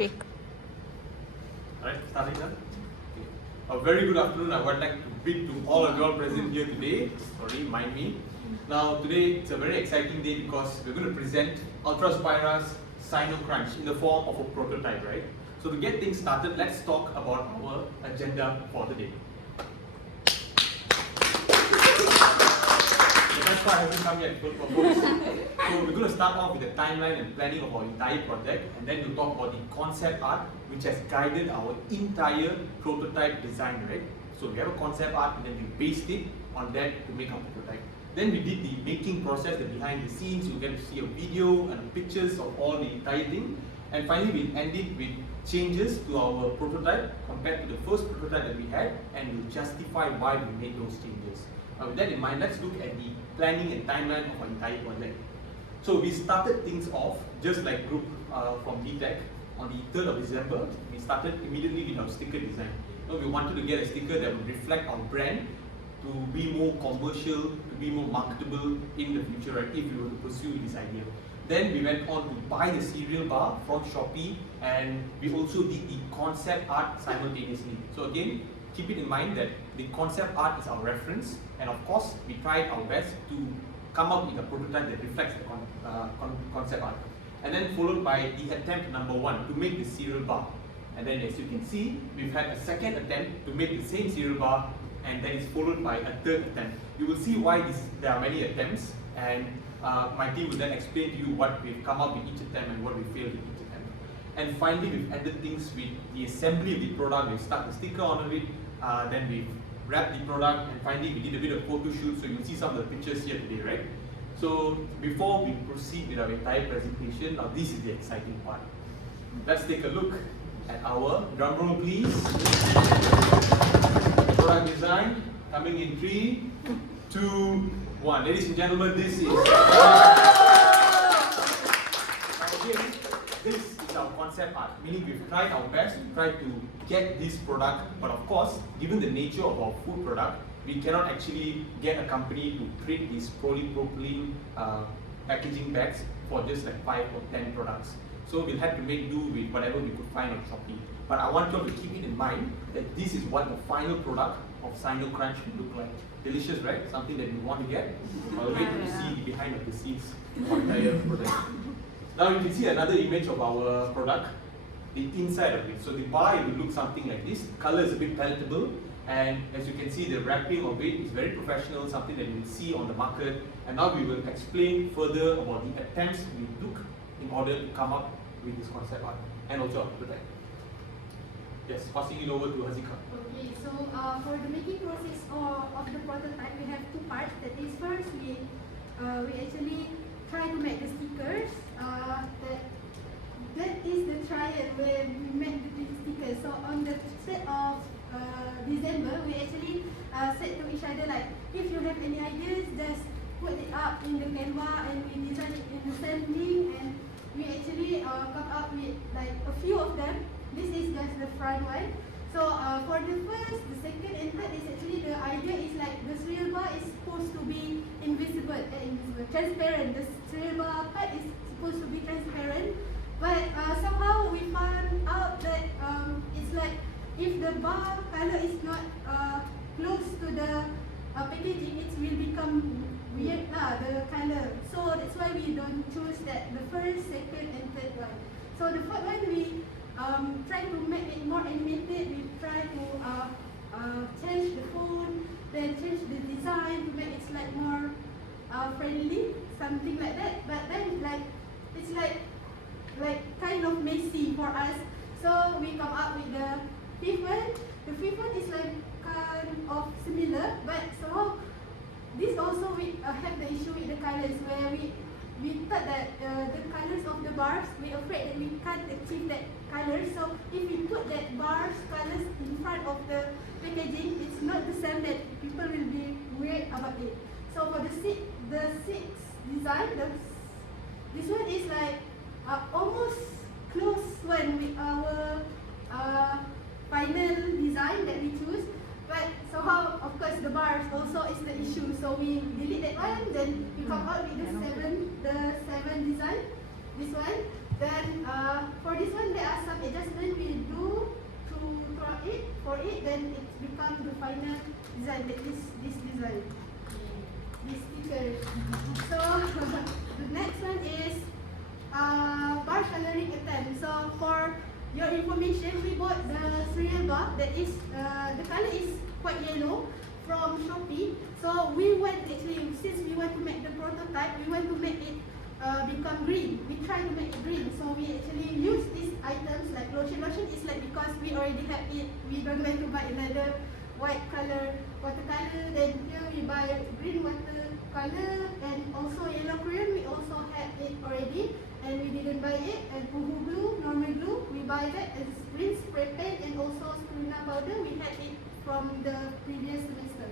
Okay. Alright, starting now. Okay. A very good afternoon. I would like to bid to all of you all present here today. Sorry, mind me. Now, today it's a very exciting day because we're going to present Ultraspira's Sino Crunch in the form of a prototype, right? So to get things started, let's talk about our agenda for the day. The best part hasn't come yet, folks. So we're going to start off with the timeline and planning of our entire project, and then we'll talk about the concept art, which has guided our entire prototype design, right? So we have a concept art, and then we based it on that to make our prototype. Then we did the making process, the behind the scenes. You'll get to see a video and pictures of all the entire thing. And finally, we ended with changes to our prototype compared to the first prototype that we had, and we'll justify why we made those changes. With that in mind, let's look at the planning and timeline of our entire project. So we started things off just like group from DTech on the 3rd of December. We started immediately with our sticker design. So we wanted to get a sticker that would reflect our brand, to be more commercial, to be more marketable in the future, right, if we were to pursue this idea. Then we went on to buy the cereal bar from Shopee, and we also did the concept art simultaneously. So again, keep it in mind that the concept art is our reference, and of course we tried our best to come up with a prototype that reflects the concept art. And then followed by the attempt number 1 to make the cereal bar. And then as you can see, we've had a second attempt to make the same cereal bar, and then it's followed by a third attempt. You will see why there are many attempts, and my team will then explain to you what we've come up with each attempt and what we failed with each attempt. And finally, we've ended things with the assembly of the product. We've stuck the sticker on it, then we've wrapped the product, and finally we did a bit of photo shoot, so you'll see some of the pictures here today, right? So before we proceed with our entire presentation, now this is the exciting part. Let's take a look at our drum roll, please. Product design coming in 3, 2, 1. Ladies and gentlemen, this is this is our concept art, meaning we've tried our best to try to get this product, but of course, given the nature of our food product, we cannot actually get a company to print these polypropylene packaging bags for just like 5 or 10 products. So we'll have to make do with whatever we could find on Shopee. But I want you all to keep it in mind that this is what the final product of Sino Crunch will look like. Delicious, right? Something that you want to get. I'll wait to see the behind of the scenes of our entire product. Now you can see another image of our product, the inside of it. So the bar will look something like this. The color is a bit palatable, and as you can see, the wrapping of it is very professional, something that you will see on the market. And now we will explain further about the attempts we took in order to come up with this concept art and also our prototype. Yes, passing it over to Hazika. Okay, so for the making process of the prototype, we have 2 parts. That is, first we actually try to make the stickers. That is the trial where we make the stickers. So on the 3rd of December, we actually said to each other, like, if you have any ideas, just put it up in the Canva, and we design it in the same link, and we actually come up with like a few of them. This is just the front one. So for the first, the second and third is actually the idea is like the cereal bar is supposed to be transparent. The cereal bar part is supposed to be transparent, but somehow we found out that it's like if the bar color is not close to the packaging, it will become weird the color. So that's why we don't choose that the first, second and third one. So the first one we try to make it more animated. We try to change the font, then change the design to make it like more friendly, something like that. But then like it's like kind of messy for us. So we come up with the 5th one. The 5th one is like kind of similar, but somehow this also we have the issue with the colors, where we thought that the colors of the bars, we're afraid that we can't achieve that color. So if we put that bars colors in front of the packaging, it's not the same, that people will be weird about it. So for the 6th design, this one is like almost close one with our final design that we choose. But somehow, of course, the bars also is the issue. So we delete that one, then we come out with the 7 design, this one. Then for this one, there are some adjustments it, then it's become the final design, this design, this sticker. So the next one is bar coloring attempt. So for your information, we bought the cereal bar that is the color is quite yellow from Shopee. So we went actually, since we want to make the prototype, we want to make it become green. We try to make it green. So we actually use these items like lotion. Lotion is like because we already have it, we don't want to buy another white color watercolor. Then here we buy green watercolor and also yellow crayon. We also had it already and we didn't buy it. And uhu glue, normal glue, we buy that as green spray paint and also spirulina powder. We had it from the previous semester.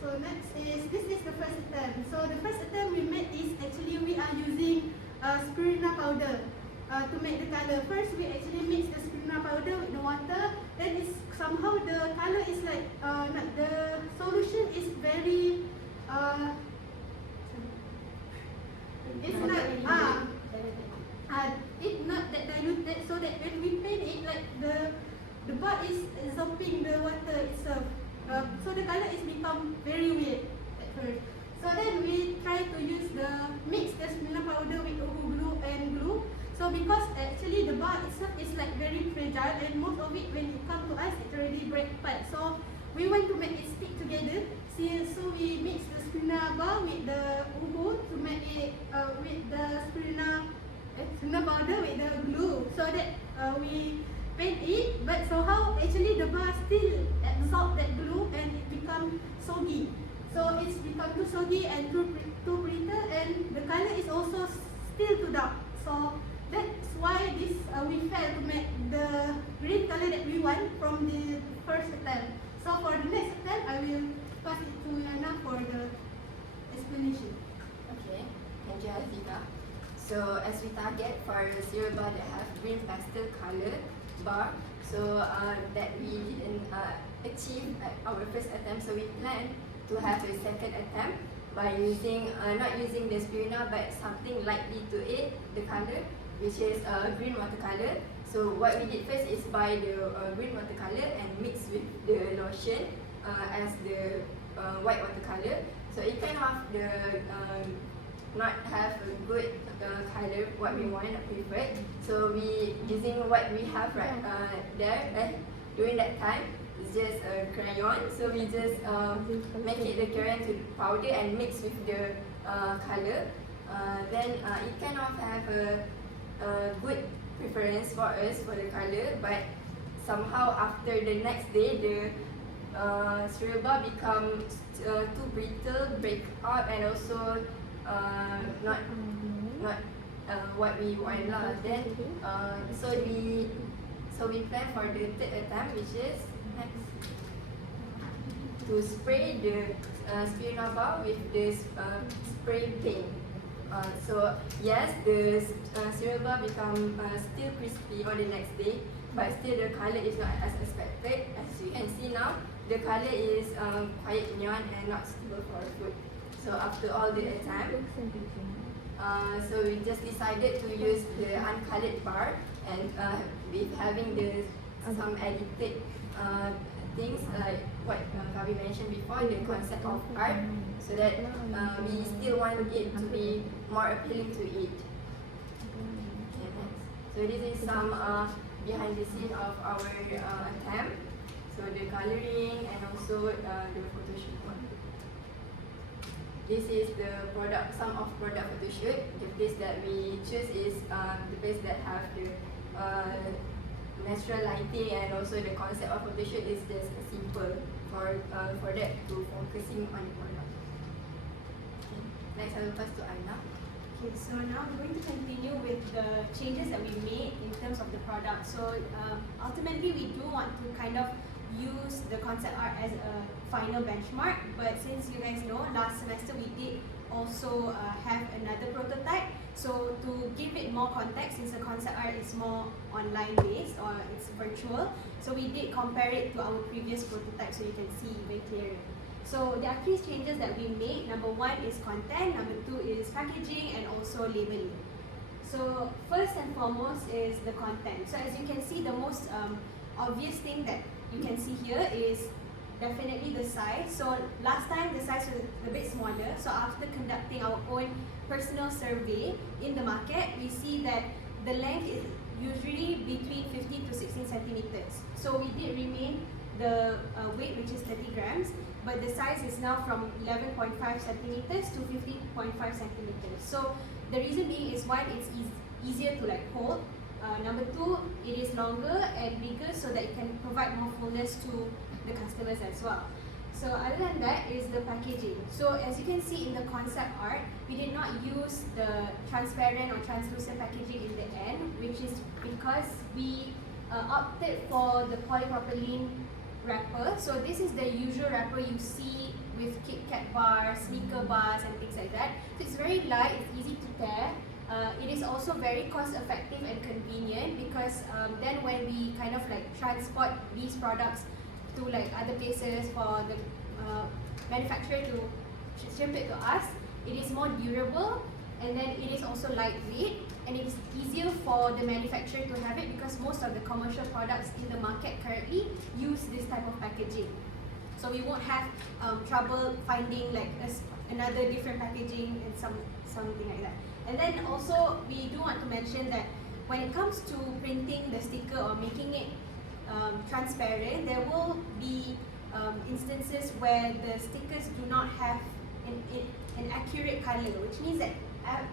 So next is, this is the first attempt. So the first attempt we made is actually we are using spirulina powder to make the color. First we actually mix the spirulina powder with the water. Then it's somehow the color is like the solution is very it's not it's not that diluted, so that when we paint it, like the bar is absorbing the water itself. So the color is become very weird at first. So then we try to use mix the spirulina powder with uhu glue and glue. So because actually the bar itself is like very fragile and most of it when it comes to us it already break apart. So we want to make it stick together. So we mix the spirulina bar with the uhu to make it with the spirulina powder with the glue, so that we paint it. But somehow actually the bar still absorb that glue and it become soggy. So it's become too soggy and too brittle, and the color is also still too dark. So that's why this we failed to make the green color that we want from the first attempt. So for the next attempt, I will pass it to Yana for the explanation. Okay, thank you, Azika. So as we target for the cereal bar that have green pastel color bar, so that we didn't achieve at our first attempt, so we plan to have a second attempt by using not using the spirulina but something lightly to it, the color, which is green watercolor. So what we did first is buy the green watercolor and mix with the lotion as the white watercolor. So it kind of not have a good color what we want, preferred. So we using what we have right there during that time. It's just a crayon. So we just make it the crayon to powder and mix with the color. Then it kind of have a good preference for us for the color, but somehow after the next day the cereal bar become too brittle, break up, and also not what we want lah. Then so we plan for the third attempt, which is next, to spray the spirulina bar with the spray paint. So yes, the cereal bar become still crispy on the next day, but still the color is not as expected. As you can see now, the color is quite neon and not suitable for food. So after all the attempt, so we just decided to use the uncolored bar, and with having some edited things like what Gabi mentioned before, the concept of art, so that we still want it to be more appealing to it. Okay, next. So this is some behind the scene of our attempt. So the coloring and also the photo shoot one. This is the product, some of product photo shoot. The place that we choose is the place that have the natural lighting, and also the concept of photo shoot is just simple for that to focusing on the product. Okay. Next, I will pass to Aina. Okay, so now we're going to continue with the changes that we made in terms of the product. So ultimately, we do want to kind of use the concept art as a final benchmark, but since you guys know, last semester we did also have another prototype. So to give it more context, since the concept art is more online based or it's virtual, so we did compare it to our previous prototype so you can see even clearer. So there are 3 changes that we made. Number 1 is content, number 2 is packaging, and also labeling. So first and foremost is the content. So as you can see, the most obvious thing that you can see here is definitely the size. So last time the size was a bit smaller. So after conducting our own personal survey in the market, we see that the length is usually between 15 to 16 centimeters. So we did remain the weight, which is 30 grams, but the size is now from 11.5 centimeters to 15.5 centimeters. So the reason being is one, it's easier to like hold. Number two, it is longer and bigger so that it can provide more fullness to the customers as well. So other than that is the packaging. So as you can see in the concept art, we did not use the transparent or translucent packaging in the end, which is because we opted for the polypropylene wrapper. So this is the usual wrapper you see with Kit Kat bars, sneaker bars and things like that. So it's very light, it's easy to tear. It is also very cost effective and convenient because then when we kind of like transport these products to like other places for the manufacturer to ship it to us, it is more durable, and then it is also lightweight, and it is easier for the manufacturer to have it because most of the commercial products in the market currently use this type of packaging. So we won't have trouble finding like another different packaging and something like that. And then also we do want to mention that when it comes to printing the sticker or making it transparent, there will be instances where the stickers do not have an accurate color, which means that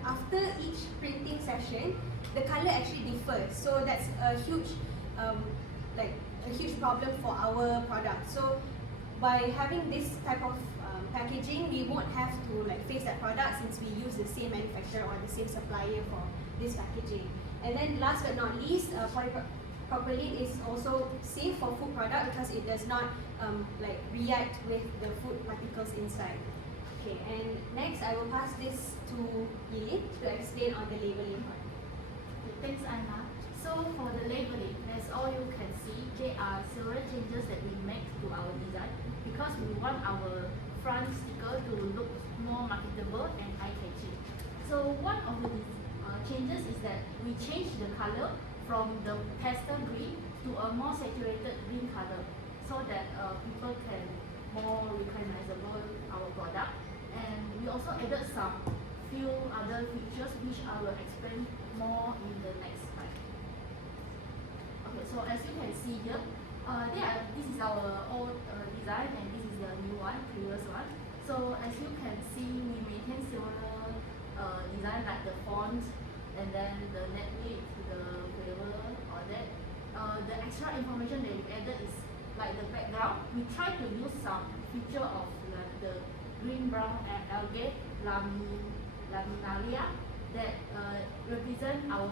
after each printing session, the color actually differs. So that's a huge problem for our product. So by having this type of packaging, we won't have to like face that product since we use the same manufacturer or the same supplier for this packaging. And then last but not least, polypropylene is also safe for food product because it does not like react with the food particles inside. Okay, and next I will pass this to Yilin to explain on the labeling part. Thanks, Anna. So for the labeling, as all you can see, there are several changes that we make to our design because we want our front sticker to look more marketable and eye-catching. So one of the changes is that we change the color from the pastel green to a more saturated green color so that people can more recognizable our product. And we also added some few other features which I will explain more in the next slide. Okay, so as you can see here, this is our old design and this is the new one, previous one. So as you can see, we maintain similar design like the font and then the net weight, the flavor, all that. The extra information that we added is like the background. We try to use some feature of like the green brown algae laminaria that represent our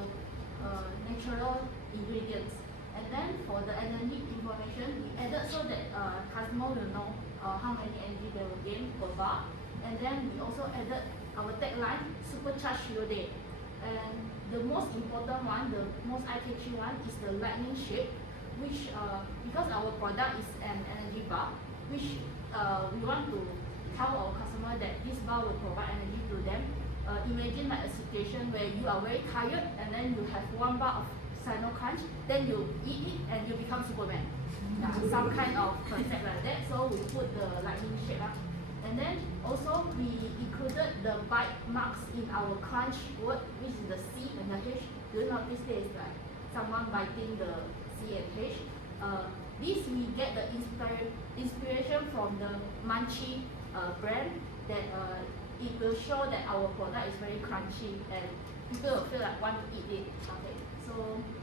natural ingredients. And then for the energy information, we added so that customer will know how many energy they will gain per bar. And then we also added our tagline, supercharge your day. And the most important one, the most eye-catching one is the lightning shape, which because our product is an energy bar, which we want to tell our customer that this bar will provide energy to them. Imagine like a situation where you are very tired and then you have one bar of Sino Crunch, then you eat it and you become Superman. Yeah, some kind of concept like that. So we put the lightning shape up. And then also we included the bite marks in our crunch word, which is the C and the H. Do you notice there is like someone biting the C and H? This we get the inspiration from the Munchie brand that it will show that our product is very crunchy and people will feel like want to eat it. Okay,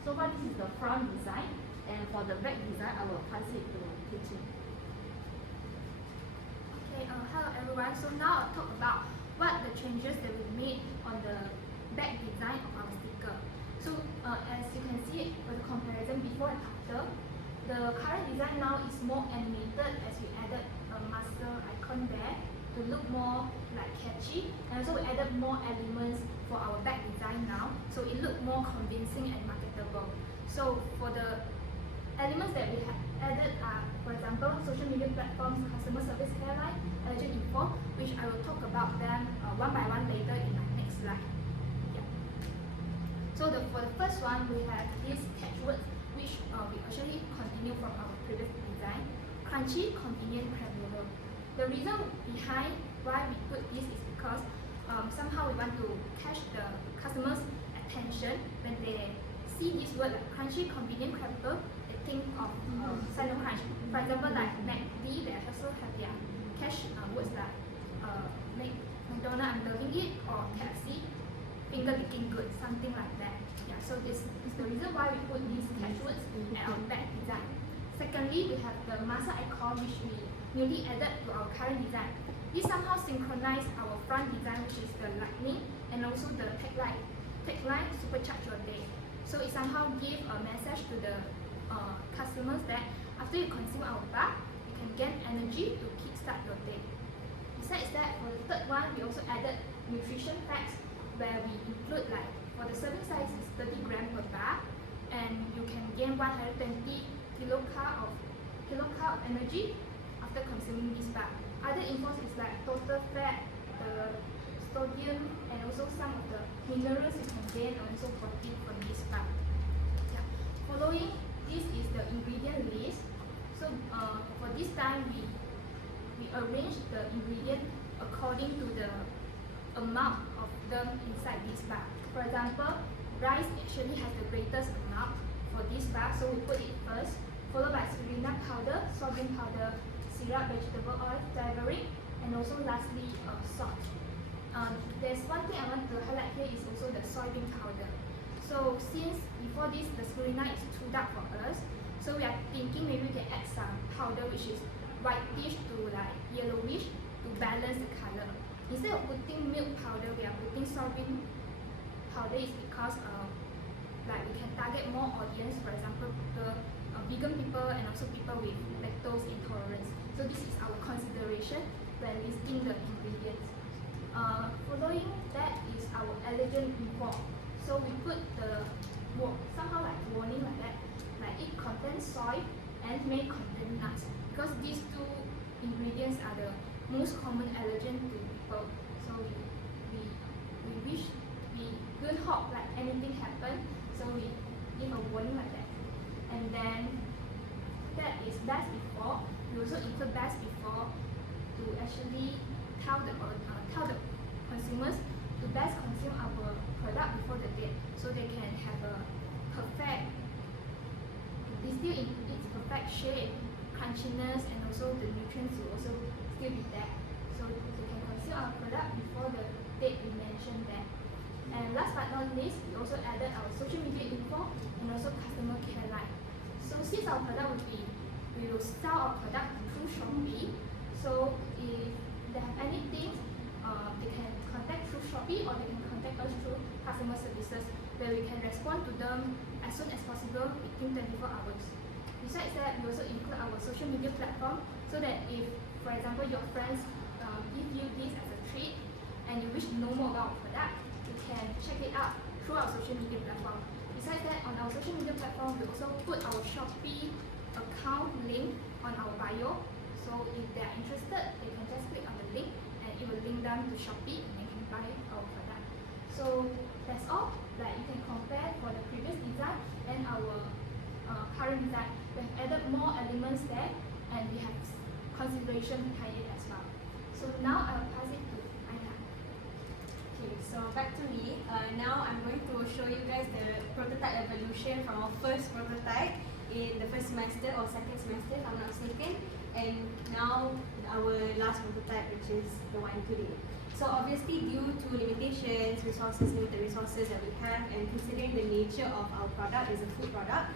so far this is the front design, and for the back design I will pass it to Kitchen. Okay, hello everyone. So now I'll talk about what the changes that we made on the back design of our sticker. So as you can see for the comparison before and after, the current design now is more animated as we added a master icon there to look more like catchy, and also we added more elements for our back design now, so it looked more convincing and marketable. So for the elements that we have added are, for example, social media platforms, customer service care line, allergen info, which I will talk about them one by one later in my next slide. Yeah. So for the first one, we have these catchwords, which we actually continue The reason behind why we put this is because somehow we want to catch the customers' attention when they see this word like crunchy convenient cracker. They think of Sino Crunch. For example, like McD, they also have their catch words like McDonald's, I'm loving it, or KFC, finger licking good, something like that. Yeah, so this is the reason why we put these catchwords at our back design. Secondly, we have the masa icon which we newly added to our current design. This somehow synchronize our front design, which is the lightning, and also the tagline supercharge your day. So it somehow give a message to the customers that after you consume our bar, you can gain energy to kickstart your day. Besides that, for the third one, we also added nutrition facts where we include like for the serving size is 30 grams per bar, and you can gain 120 kilocal of energy after consuming this bar. Other infos is like total fat, the sodium, and also some of the minerals you can gain, and also protein from this bar. Yeah. Following this is the ingredient list. So for this time we arrange the ingredient according to the amount of them inside this bar. For example, rice actually has the greatest amount for this bar, so we put it first, followed by spirulina powder, soybean powder, syrup, vegetable oil, flavoring, and also lastly salt. There's one thing I want to highlight here is also the soybean powder. So since before this the spirulina is too dark for us, so we are thinking maybe we can add some powder which is whitish to like yellowish to balance the color. Instead of putting milk powder, we are putting soybean powder is because like we can target more audience, for example the vegan people and also people with lactose intolerance. So this is our consideration when listing the ingredients. Following that is our allergen info. So we put the somehow like warning like that, like it contains soy and may contain nuts, because these two ingredients are the most common allergen to people. So we wish, we don't hope like anything happen, so we give a warning like that. And then that is best before. We also include best before to actually tell the consumers to best consume our product before the date, so they can have a perfect, distill in its perfect shape, crunchiness, and also the nutrients will also still be there, so they can consume our product before the date we mentioned there. And last but not least, we also added our social media info and also customer care line. So since our product we will sell our product through Shopee, so if they have anything, they can contact through Shopee or they can contact us through customer services, where we can respond to them as soon as possible within 24 hours. Besides that, we also include our social media platform, so that if, for example, your friends give you this as a treat and you wish to know more about our product, you can check it out through our social media platform. Besides that, on our social media platform, we also put our Shopee account link on our bio. So if they are interested, they can just click on the link and it will link them to Shopee and they can buy our product. So that's all. Like you can compare for the previous design and our current design. We have added more elements there and we have consideration behind it as well. So now I will pass it to Aina. Okay, so back to me. Now I'm going to show you guys the prototype evolution from our first prototype in the first semester or second semester, if I'm not mistaken, and now our last prototype, which is the one today. So obviously, due to limitations, limited resources that we have, and considering the nature of our product is a food product,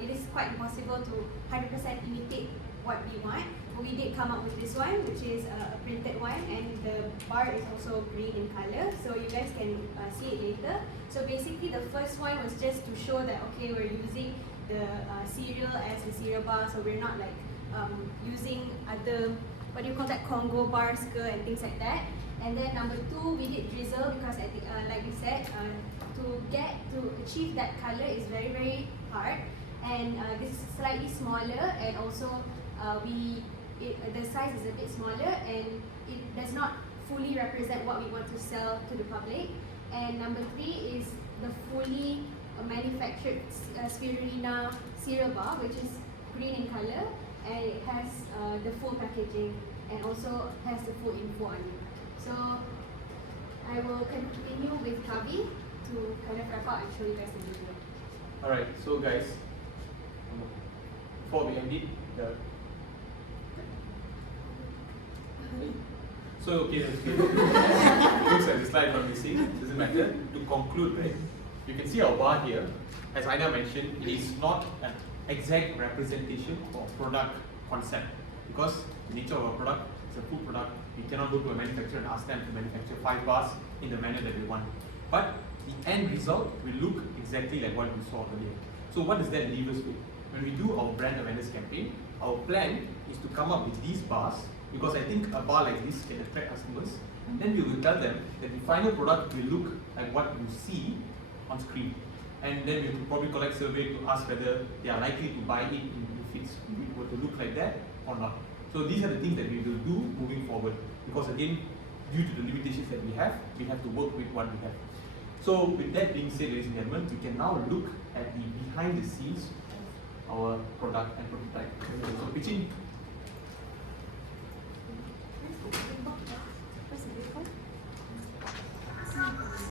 it is quite impossible to 100% imitate what we want. But we did come up with this one, which is a printed one, and the bar is also green in color, so you guys can see it later. So basically, the first one was just to show that okay, we're using the cereal as a cereal bar, so we're not like using other, what do you call that, Congo bars and things like that. And then number two, we did drizzle because I think, like we said, to achieve that color is very, very hard. And this is slightly smaller, and also the size is a bit smaller, and it does not fully represent what we want to sell to the public. And number three is the fully manufactured spirulina cereal bar, which is green in color, and it has the full packaging. and also has the full info on it. So I will continue with Kavi to kind of wrap up and show you guys the video. Alright, so guys, before we end it, so okay, looks like the slide not missing, doesn't matter. To conclude, right, you can see our bar here. As Aina mentioned, it is not an exact representation of product concept because the nature of our product is a food product. We cannot go to a manufacturer and ask them to manufacture 5 bars in the manner that we want. But the end result will look exactly like what we saw earlier. So what does that leave us with? When we do our brand awareness campaign, our plan is to come up with these bars because I think a bar like this can attract customers. And then we will tell them that the final product will look like what you see on screen. And then we will probably collect survey to ask whether they are likely to buy it if it were to look like that or not. So these are the things that we will do moving forward because again, due to the limitations that we have to work with what we have. So with that being said, ladies and gentlemen, we can now look at the behind the scenes of our product and prototype. So pitching